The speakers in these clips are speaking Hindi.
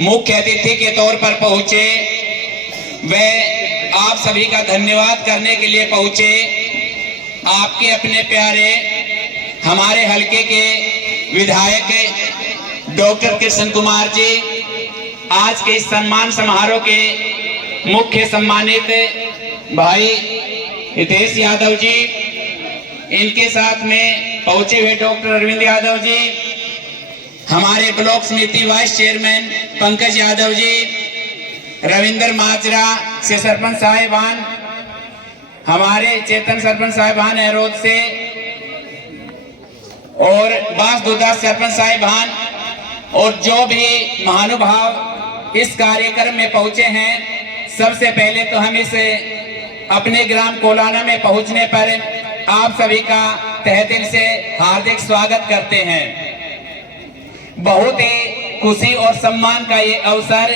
मुख्य अतिथि के तौर पर पहुंचे, वह आप सभी का धन्यवाद करने के लिए पहुंचे। आपके अपने प्यारे हमारे हलके के विधायक डॉक्टर कृष्ण कुमार जी आज के इस सम्मान समारोह के मुख्य सम्मानित भाई हितेश यादव जी, इनके साथ में पहुंचे हुए डॉक्टर अरविंद यादव जी, हमारे ब्लॉक समिति वाइस चेयरमैन पंकज यादव जी, रविंद्र माजरा से सरपंच साहिबान, हमारे चेतन सरपंच साहिबान एरोद से और बासदुदा सरपंच साहिबान, और जो भी महानुभाव इस कार्यक्रम में पहुंचे हैं। सबसे पहले तो हम इस अपने ग्राम कोलाना में पहुंचने पर आप सभी का तहे दिल से हार्दिक स्वागत करते हैं। बहुत ही खुशी और सम्मान का ये अवसर,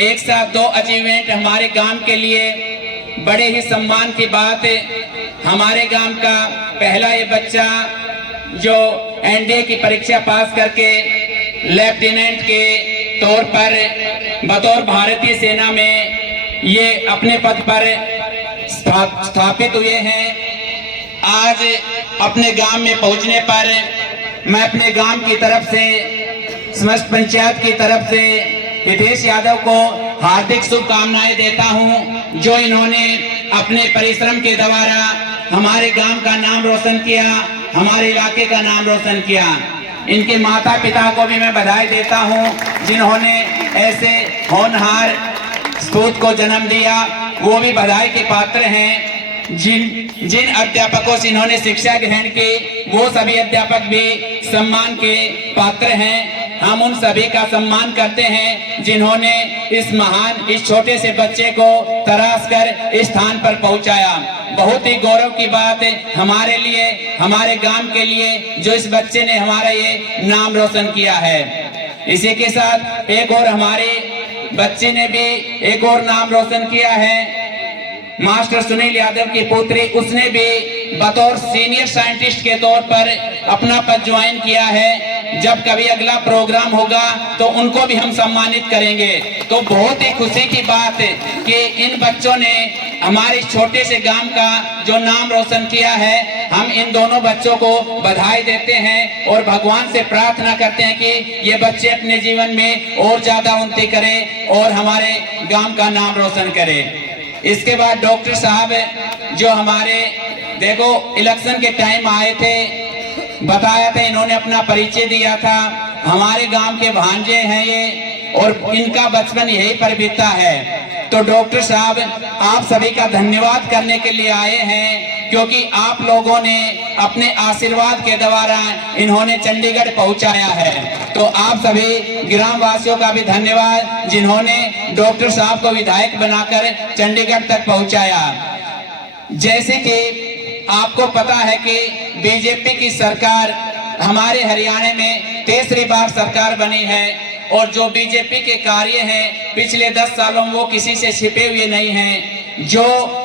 एक साथ दो अचीवमेंट हमारे गांव के लिए बड़े ही सम्मान की बात। हमारे गांव का पहला ये बच्चा जो एनडीए की परीक्षा पास करके लेफ्टिनेंट के तौर पर बतौर भारतीय सेना में ये अपने पद पर स्थापित हुए हैं। आज अपने गांव में पहुंचने पर मैं अपने गांव की तरफ से, समस्त पंचायत की तरफ से हितेश यादव को हार्दिक शुभकामनाएं देता हूं, जो इन्होंने अपने परिश्रम के द्वारा हमारे गांव का नाम रोशन किया, हमारे इलाके का नाम रोशन किया। इनके माता पिता को भी मैं बधाई देता हूं, जिन्होंने ऐसे होनहार सपूत को जन्म दिया, वो भी बधाई के पात्र हैं। जिन अध्यापकों से इन्होंने शिक्षा ग्रहण की, वो सभी अध्यापक भी सम्मान के पात्र हैं। हम उन सभी का सम्मान करते हैं जिन्होंने इस छोटे से बच्चे को तराश कर इस स्थान पर पहुंचाया। बहुत ही गौरव की बात है हमारे लिए, हमारे गांव के लिए, जो इस बच्चे ने हमारा ये नाम रोशन किया है। इसी के साथ एक और हमारे बच्चे ने भी एक और नाम रोशन किया है, मास्टर सुनील यादव की पुत्री, उसने भी बतौर सीनियर साइंटिस्ट के तौर पर अपना पद ज्वाइन किया है। जब कभी अगला प्रोग्राम होगा तो उनको भी हम सम्मानित करेंगे। तो बहुत ही खुशी की बात है कि इन बच्चों ने हमारे छोटे से गांव का जो नाम रोशन किया है। हम इन दोनों बच्चों को बधाई देते हैं और भगवान से प्रार्थना करते हैं कि ये बच्चे अपने जीवन में और ज्यादा उन्नति करें और हमारे गांव का नाम रोशन करें। इसके बाद डॉक्टर साहब जो हमारे देखो इलेक्शन के टाइम आए थे, बताया था, इन्होंने अपना परिचय दिया था। हमारे गांव के भांजे हैं ये और इनका बचपन यही पर बीता है। तो डॉक्टर साहब आप सभी का धन्यवाद करने के लिए आए हैं, क्योंकि आप लोगों ने अपने आशीर्वाद के द्वारा इन्होंने चंडीगढ़ पहुंचाया है। तो आप सभी ग्राम वासियों का भी धन्यवाद, जिन्होंने डॉक्टर साहब को विधायक बनाकर चंडीगढ़ तक पहुंचाया। जैसे कि आपको पता है कि बीजेपी की सरकार हमारे हरियाणा में तीसरी बार सरकार बनी है, और जो बीजेपी के कार्य हैं पिछले 10 सालों में वो किसी से छिपे हुए नहीं हैं। जो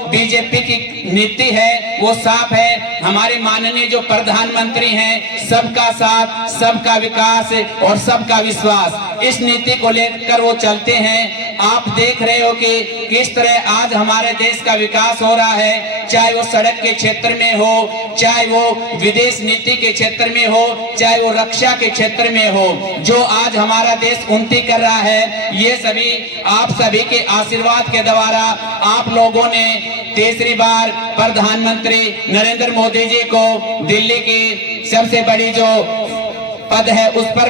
बीजेपी की नीति है वो साफ है। हमारे माननीय जो प्रधानमंत्री हैं, सबका साथ, सबका विकास और सबका विश्वास, इस नीति को लेकर वो चलते हैं। आप देख रहे हो कि किस तरह आज हमारे देश का विकास हो रहा है, चाहे वो सड़क के क्षेत्र में हो, चाहे वो विदेश नीति के क्षेत्र में हो, चाहे वो रक्षा के क्षेत्र में हो। जो आज हमारा देश उन्नति कर रहा है, ये सभी आप सभी के आशीर्वाद के द्वारा आप लोगों ने तीसरी बार प्रधानमंत्री नरेंद्र मोदी जी को दिल्ली की सबसे बड़ी जो पद है उस पर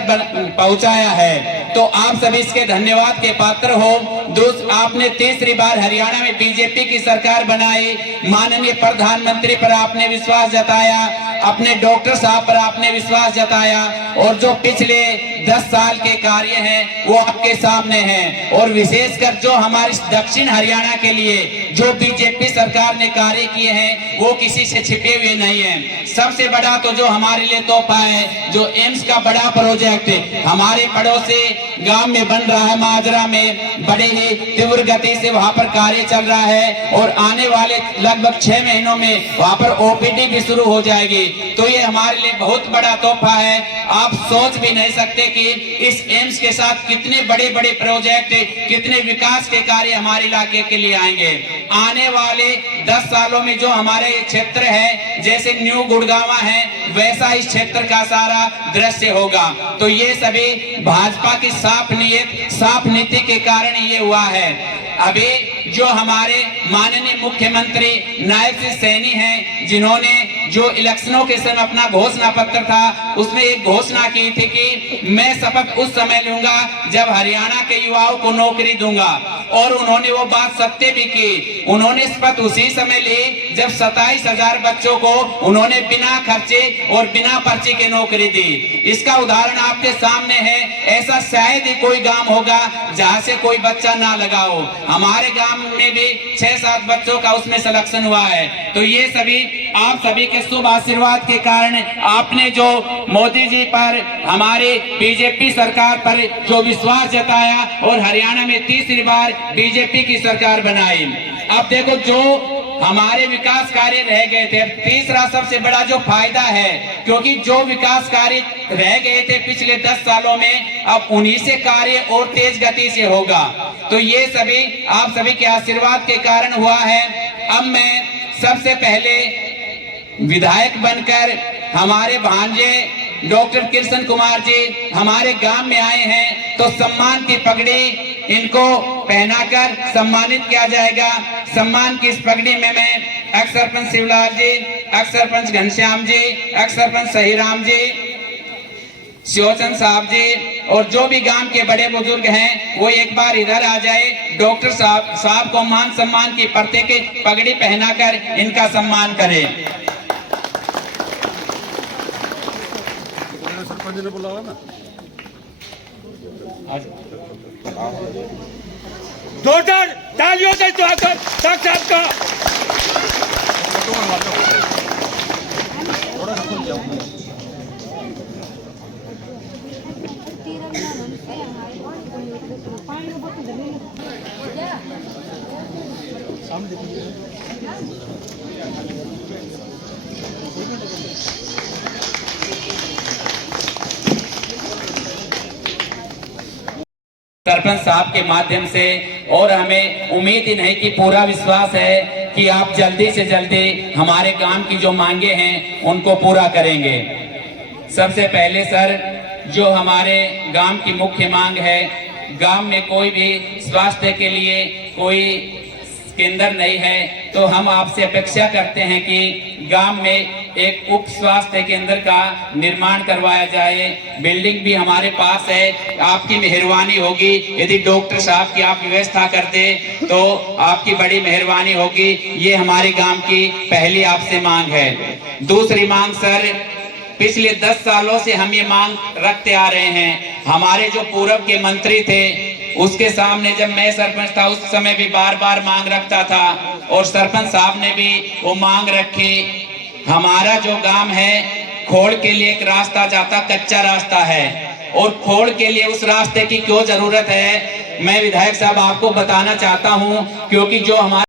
पहुंचाया है। तो आप सभी इसके धन्यवाद के पात्र हो। आपने तीसरी बार हरियाणा में बीजेपी की सरकार बनाई, माननीय प्रधानमंत्री पर आपने विश्वास जताया, अपने डॉक्टर साहब पर आपने विश्वास जताया, और जो पिछले 10 साल के कार्य हैं वो आपके सामने हैं। और विशेषकर जो हमारे दक्षिण हरियाणा के लिए जो बीजेपी सरकार ने कार्य किए हैं वो किसी से छिपे हुए नहीं है। सबसे बड़ा तो जो हमारे लिए तोहफा है, जो एम्स का बड़ा प्रोजेक्ट हमारे पड़ोसी गांव में बन रहा है, माजरा में बड़े ही तीव्र गति से वहां पर कार्य चल रहा है और आने वाले लगभग 6 महीनों में वहां पर ओपीडी भी शुरू हो जाएगी। तो ये हमारे लिए बहुत बड़ा तोहफा है। आप सोच भी नहीं सकते कि इस एम्स के साथ कितने बड़े बड़े प्रोजेक्ट, कितने विकास के कार्य हमारे इलाके के लिए आएंगे। आने वाले 10 सालों में जो हमारे क्षेत्र है, जैसे न्यू गुड़गावा है, वैसा इस क्षेत्र का सारा दृश्य होगा। तो ये सभी भाजपा की साफ नीयत, साफ नीति के कारण ये हुआ है। अभी जो हमारे माननीय मुख्यमंत्री नायब सिंह सैनी हैं, जिन्होंने जो इलेक्शनों के समय अपना घोषणा पत्र था उसमें एक घोषणा की थी कि मैं शपथ उस समय लूंगा जब हरियाणा के युवाओं को नौकरी दूंगा, और उन्होंने वो बात सत्य भी की। उन्होंने शपथ उसी समय ली जब 27,000 बच्चों को उन्होंने बिना खर्चे और बिना पर्ची के नौकरी दी। इसका उदाहरण आपके सामने है। ऐसा शायद ही कोई गांव होगा जहां से कोई बच्चा ना लगा हो। हमारे गांव में भी 6-7 बच्चों का उसमें सिलेक्शन हुआ है। तो ये सभी आप सभी के शुभ आशीर्वाद के कारण आपने जो मोदी जी पर, हमारे बीजेपी सरकार पर जो विश्वास जताया और हरियाणा में तीसरी बार बीजेपी की सरकार बनाई। अब देखो जो हमारे विकास कार्य रह गए थे, तीसरा सबसे बड़ा जो फायदा है, क्योंकि जो विकास कार्य रह गए थे पिछले 10 सालों में, अब उन्हीं से कार्य और तेज गति से होगा। तो ये सभी आप सभी के आशीर्वाद के कारण हुआ है। अब मैं सबसे पहले विधायक बनकर हमारे भांजे डॉक्टर कृष्ण कुमार जी हमारे गांव में आए हैं, तो सम्मान की पगड़ी इनको पहनाकर सम्मानित किया जाएगा। सम्मान की इस पगड़ी में मैं एक्स सरपंच शिवलाल जी, एक्स सरपंच घनश्याम जी, एक्स सरपंच सहीराम जी, शिवचंद साहब जी और जो भी गांव के बड़े बुजुर्ग हैं वो एक बार इधर आ जाए। डॉक्टर साहब को मान सम्मान की पर्दे की पगड़ी पहनाकर इनका सम्मान करें। जोरदार तालियों से स्वागत साहब का। सरपंच साहब के माध्यम से, और हमें उम्मीद ही नहीं कि पूरा विश्वास है कि आप जल्दी से जल्दी हमारे काम की जो मांगे हैं उनको पूरा करेंगे। सबसे पहले सर, जो हमारे गांव की मुख्य मांग है, गांव में कोई भी स्वास्थ्य के लिए कोई केंद्र नहीं है, तो हम आपसे अपेक्षा करते हैं कि गांव में एक उप स्वास्थ्य केंद्र का निर्माण करवाया जाए। बिल्डिंग भी हमारे पास है, आपकी मेहरबानी होगी यदि डॉक्टर साहब की आप व्यवस्था करते तो आपकी बड़ी मेहरबानी होगी। ये हमारे गांव की पहली आपसे मांग है। दूसरी मांग सर, पिछले 10 सालों से हम ये मांग रखते आ रहे हैं। हमारे जो पूर्व के मंत्री थे उसके सामने जब मैं सरपंच था उस समय भी बार बार मांग रखता था, और सरपंच साहब ने भी वो मांग रखी। हमारा जो गांव है, खोड़ के लिए एक रास्ता जाता, कच्चा रास्ता है, और खोड़ के लिए उस रास्ते की क्यों जरूरत है मैं विधायक साहब आपको बताना चाहता हूं, क्योंकि जो हमारे